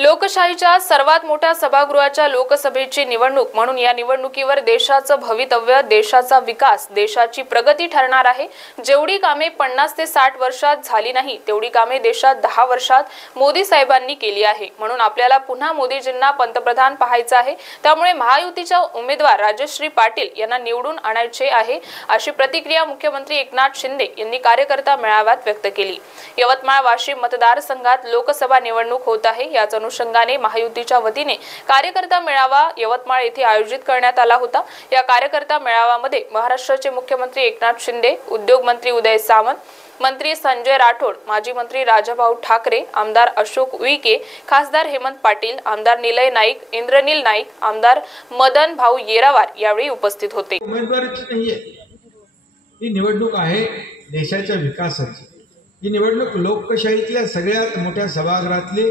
लोकशाहीच्या सर्वात मोठ्या सभागृहाच्या लोकसभेची निवडणूक म्हणून या निवडणुकीवर देशाचं भवितव्य, देशाचा विकास, देशाची प्रगती ठरणार आहे। जेवढी कामे 50 ते 60 वर्षात झाली नाही तेवढी कामे देशात 10 वर्षात मोदी साहेबांनी केली आहे। म्हणून आपल्याला पुन्हा मोदीजींना पंतप्रधान पाहायचं आहे। त्यामुळे महायुतीच्या उमेदवार राजश्री पाटील यांना निवडून आणायचे आहे, अशी प्रतिक्रिया मुख्यमंत्री एकनाथ शिंदे यांनी कार्यकर्ता मेळाव्यात व्यक्त केली। यवतमाळ वाशिम मतदारसंघात लोकसभा निवडणूक होत आहे। याच अनुषंगाने महायुतीच्या वतीने कार्यकर्ता मेळावा यवतमाळ येथे आयोजित करण्यात आला होता। या कार्यकर्ता मेळाव्यामध्ये महाराष्ट्राचे मुख्यमंत्री एकनाथ शिंदे, उद्योग मंत्री उदय सामंत, मंत्री संजय राठोड, माजी मंत्री राजाभाऊ ठाकरे, आमदार अशोक उईके, खासदार हेमंत पाटील, आमदार निलय नाईक, इंद्रनील नाईक, आमदार मदन भाऊ येरावार यावेळी उपस्थित होते। उमेदवारीची नाहीये, ही निवडणूक आहे देशाच्या विकासाची। ही निवडणूक लोकशाहीतल्या सगळ्यात मोठ्या सभागृहातली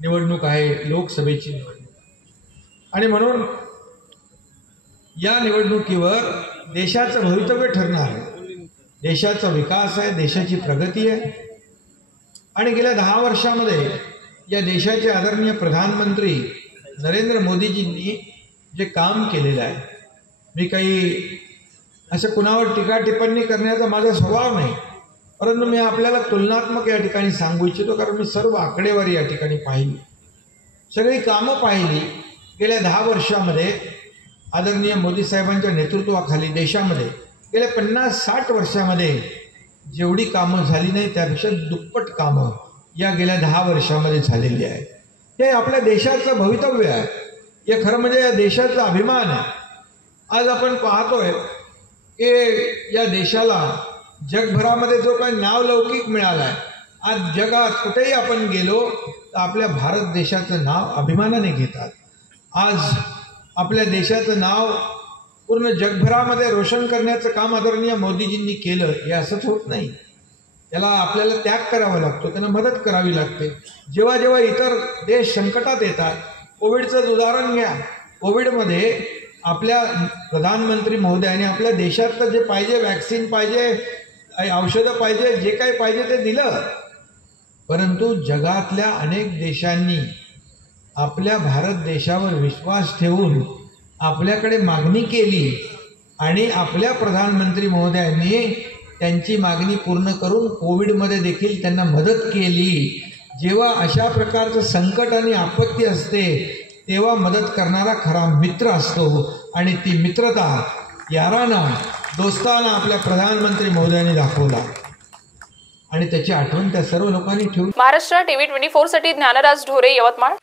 निवडणूक आहे, लोकसभेची निवडणूक। आणि म्हणून या निवडणुकीवर देशाचं भवितव्य ठरणार आहे, देशाचा विकास आहे, देशाची प्रगती आहे। आणि गेल्या 10 वर्षामध्ये या देशाचे आदरणीय प्रधानमंत्री नरेंद्र मोदीजींनी जे काम केलेलं आहे, मी काही असं कुणावर टीका टिप्पणी करण्याचा माझा स्वभाव नाही, परंतु मी आपल्याला तुलनात्मक या ठिकाणी सांगू इच्छितो, कारण मी सर्व आकडेवारी या ठिकाणी पाहिली, सगळी कामं पाहिली। गेल्या 10 वर्षामध्ये आदरणीय मोदी साहेबांच्या नेतृत्वाखाली देशामध्ये गेल्या 50-60 वर्षामध्ये जेवढी कामं झाली नाही त्यापेक्षा दुप्पट कामं या गेल्या 10 वर्षामध्ये झालेली आहे। हे आपल्या देशाचं भवितव्य आहे, हे खरं म्हणजे या देशाचा अभिमान आहे। आज आपण पाहतोय की या देशाला जगभरामध्ये जो काही नावलौकिक मिळाला आहे, आज जगात कुठेही आपण गेलो तर आपल्या भारत देशाचं नाव अभिमानाने घेतात। आज आपल्या देशाचं नाव पूर्ण जगभरामध्ये रोशन करण्याचं काम आदरणीय मोदीजींनी केलं। हे असंच होत नाही, त्याला आपल्याला त्याग करावा लागतो, त्यांना मदत करावी लागते। जेव्हा जेव्हा इतर देश संकटात येतात, कोविडचं उदाहरण घ्या, कोविडमध्ये आपल्या प्रधानमंत्री महोदयांनी आपल्या देशात जे पाहिजे, वॅक्सिन पाहिजे, औषधं पाहिजे, जे काही पाहिजे ते दिलं। परंतु जगातल्या अनेक देशांनी आपल्या भारत देशावर विश्वास ठेवून आपल्याकडे मागणी केली आणि आपल्या प्रधानमंत्री महोदयांनी त्यांची मागणी पूर्ण करून कोविडमध्ये देखील त्यांना मदत केली। जेव्हा अशा प्रकारचं संकट आणि आपत्ती असते तेव्हा मदत करणारा खरा मित्र असतो, आणि ती मित्रता याराना दोस्ताना आपल्या प्रधानमंत्री महोदयांनी दाखवला आणि त्याची आठवण त्या सर्व लोकांनी ठेवली। महाराष्ट्र टीव्ही 24 साठी ज्ञानराज ढोरे, यवतमाळ।